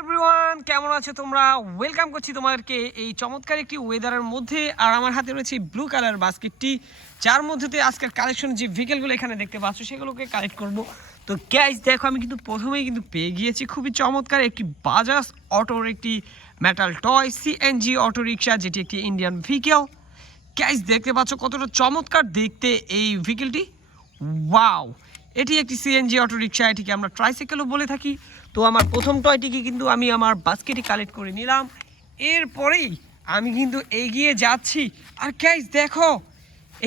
Everyone, কেমন আছো তোমরা? ওয়েলকাম করছি তোমাদেরকে এই চমৎকার একটি ওয়েদারের মধ্যে। আর আমার হাতে রয়েছে ব্লু কালার বাস্কেটটি, যার মধ্যে আজকের কালেকশন যে ভেহিকেলগুলো এখানে দেখতে পাচ্ছ সেগুলোকে কালেক্ট করব। তো গাইস দেখো, আমি কিন্তু প্রথমেই পেয়ে গিয়েছি খুবই চমৎকার একটি বাজাজ অটোর একটি metal toy CNG auto rickshaw, যেটি একটি ইন্ডিয়ান ভেহিকেল। গাইস দেখতে পাচ্ছ কতটা চমৎকার দেখতে এই ভেহিকেলটি। ওয়াও, এটি একটি সিএনজি অটো রিক্সা, এটিকে আমরা ট্রাইসাইকেলও বলে থাকি। তো আমার প্রথম টয়টিকে কিন্তু আমি আমার বাস্কেটে কালেক্ট করে নিলাম। এরপরেই আমি কিন্তু এগিয়ে যাচ্ছি। আর গাইস দেখো,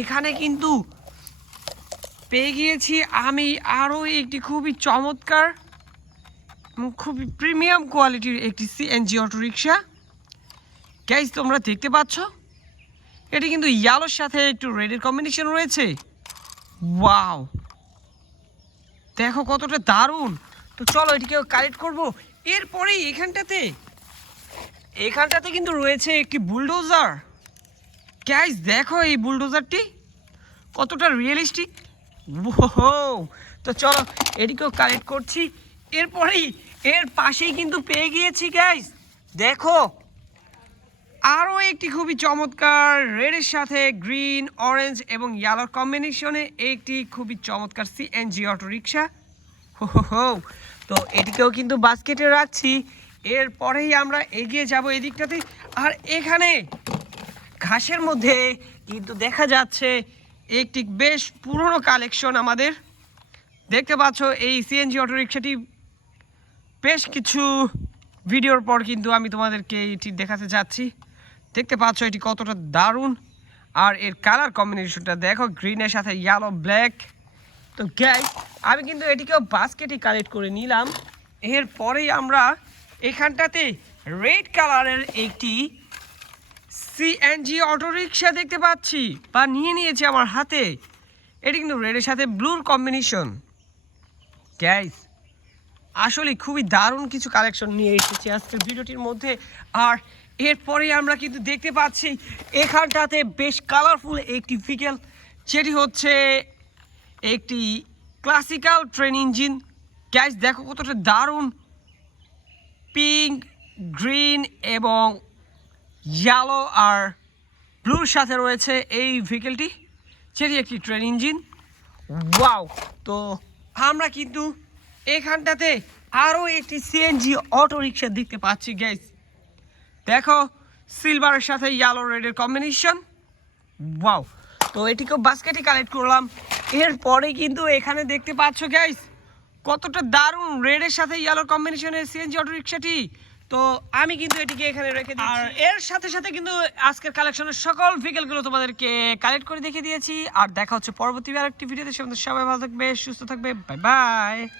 এখানে কিন্তু পেয়ে গিয়েছি আমি আরও একটি খুবই চমৎকার এবং খুবই প্রিমিয়াম কোয়ালিটির একটি সিএনজি অটো রিক্সা। গাইস তোমরা দেখতে পাচ্ছ, এটি কিন্তু ইয়েলোর সাথে একটু রেডের কম্বিনেশন রয়েছে। ওয়াও, দেখো কতটা দারুণ। তো চলো এটিকেও কালেক্ট করবো। এরপরেই এখানটাতে কিন্তু রয়েছে একটি বুলডোজার। গাইস দেখো এই বুলডোজারটি কতটা রিয়েলিস্টিক। ওহো, তো চলো এটিকেও কালেক্ট করছি। এরপরেই এর পাশেই কিন্তু পেয়ে গিয়েছি গাইস, দেখো আরও একটি খুবই চমৎকার রেডের সাথে গ্রিন, অরেঞ্জ এবং ইয়েলোর কম্বিনেশনে একটি খুবই চমৎকার সিএনজি অটো রিক্সা। হো, তো এটিকেও কিন্তু বাস্কেটে রাখছি। এরপরেই আমরা এগিয়ে যাব এদিকটাতে। আর এখানে ঘাসের মধ্যে কিন্তু দেখা যাচ্ছে একটি বেশ পুরনো কালেকশন আমাদের। দেখতে পাচ্ছ এই সিএনজি অটো রিক্সাটি বেশ কিছু ভিডিওর পর কিন্তু আমি তোমাদেরকে এটি দেখাতে যাচ্ছি। দেখতে পাচ্ছ এটি কতটা দারুণ। আর এর কালার কম্বিনেশনটা দেখো, গ্রিনের সাথে ইয়েলো ব্ল্যাক। তো গাইস আমি কিন্তু এটিকেও বাস্কেটে কালেক্ট করে নিলাম। এরপরেই আমরা এখানটাতে রেড কালারের একটি সিএনজি অটো রিক্সা দেখতে পাচ্ছি বা নিয়ে নিয়েছি আমার হাতে। এটি কিন্তু রেডের সাথে ব্লুর কম্বিনেশন। গাইস আসলে খুবই দারুণ কিছু কালেকশন নিয়ে এসেছি আজকের ভিডিওটির মধ্যে। আর এরপরেই আমরা কিন্তু দেখতে পাচ্ছি এখানটাতে বেশ কালারফুল একটি ভেহিকেল, যেটি হচ্ছে একটি ক্লাসিক্যাল ট্রেন ইঞ্জিন। গাইস দেখো কতটা দারুণ, পিঙ্ক, গ্রিন এবং ইয়েলো আর ব্লুর সাথে রয়েছে এই ভেহিকেলটি, যেটি একটি ট্রেন ইঞ্জিন। ওয়াও, তো আমরা কিন্তু এখানটাতে আরও একটি সিএনজি অটো রিক্সা দেখতে পাচ্ছি। গাইস দেখো সিলভারের সাথে ইয়েলো রেডের কম্বিনেশন। ওয়াও, তো এটিকেও বাস্কেটে কালেক্ট করলাম। এরপরে কিন্তু এখানে দেখতে পাচ্ছ গাইস কতটা দারুণ রেডের সাথে ইয়েলোর কম্বিনেশনের সিএনজি অটো রিক্সাটি। তো আমি কিন্তু এটিকে এখানে রেখে দিচ্ছি। আর এর সাথে সাথে কিন্তু আজকের কালেকশনের সকল ভেহিকেলগুলো তোমাদেরকে কালেক্ট করে দেখিয়ে দিয়েছি। আর দেখা হচ্ছে পরবর্তী আরেকটি ভিডিওতে। সবাই ভালো থাকবে, সুস্থ থাকবে, বাই বাই।